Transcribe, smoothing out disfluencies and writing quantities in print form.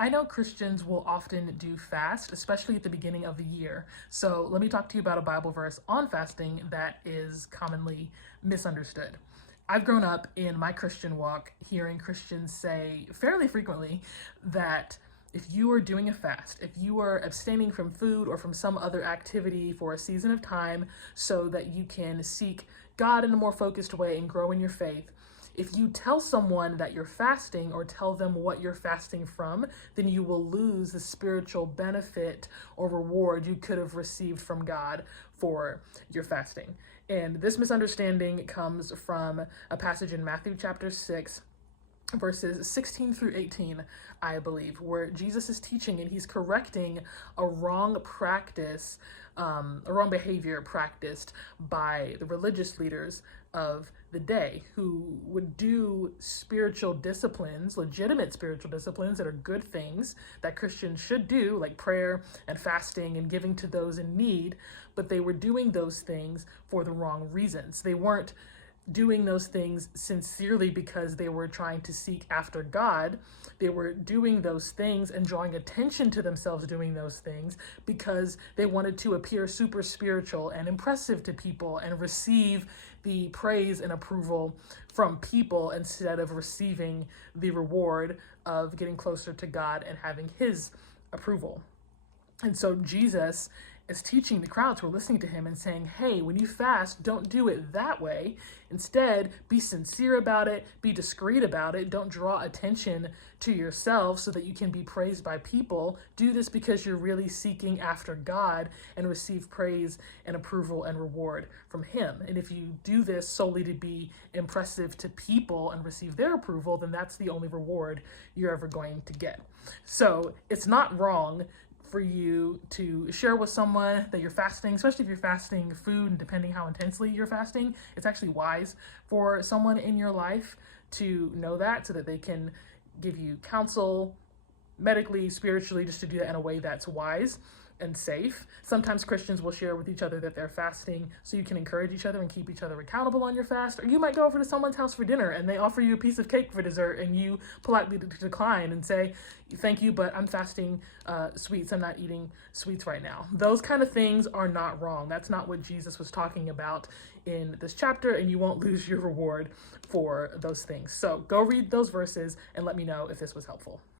I know Christians will often do fast, especially at the beginning of the year. So let me talk to you about a Bible verse on fasting that is commonly misunderstood. I've grown up in my Christian walk hearing Christians say fairly frequently that if you are doing a fast, if you are abstaining from food or from some other activity for a season of time so that you can seek God in a more focused way and grow in your faith, if you tell someone that you're fasting or tell them what you're fasting from, then you will lose the spiritual benefit or reward you could have received from God for your fasting. And this misunderstanding comes from a passage in Matthew chapter 6, verses 16 through 18, I believe, where Jesus is teaching and he's correcting a wrong practice, a wrong behavior practiced by the religious leaders of the day who would do spiritual disciplines, legitimate spiritual disciplines that are good things that Christians should do, like prayer and fasting and giving to those in need, but they were doing those things for the wrong reasons. They weren't doing those things sincerely because they were trying to seek after God. They were doing those things and drawing attention to themselves doing those things because they wanted to appear super spiritual and impressive to people and receive the praise and approval from people instead of receiving the reward of getting closer to God and having his approval. And so Jesus is teaching the crowds who are listening to him and saying, hey, when you fast, don't do it that way. Instead, be sincere about it, be discreet about it. Don't draw attention to yourself so that you can be praised by people. Do this because you're really seeking after God and receive praise and approval and reward from him. And if you do this solely to be impressive to people and receive their approval, then that's the only reward you're ever going to get. So it's not wrong for you to share with someone that you're fasting, especially if you're fasting food and depending how intensely you're fasting. It's actually wise for someone in your life to know that so that they can give you counsel medically, spiritually, just to do that in a way that's wise and safe. Sometimes Christians will share with each other that they're fasting so you can encourage each other and keep each other accountable on your fast. Or you might go over to someone's house for dinner and they offer you a piece of cake for dessert and you politely decline and say, thank you, but I'm fasting sweets. I'm not eating sweets right now. Those kind of things are not wrong. That's not what Jesus was talking about in this chapter, and you won't lose your reward for those things. So go read those verses and let me know if this was helpful.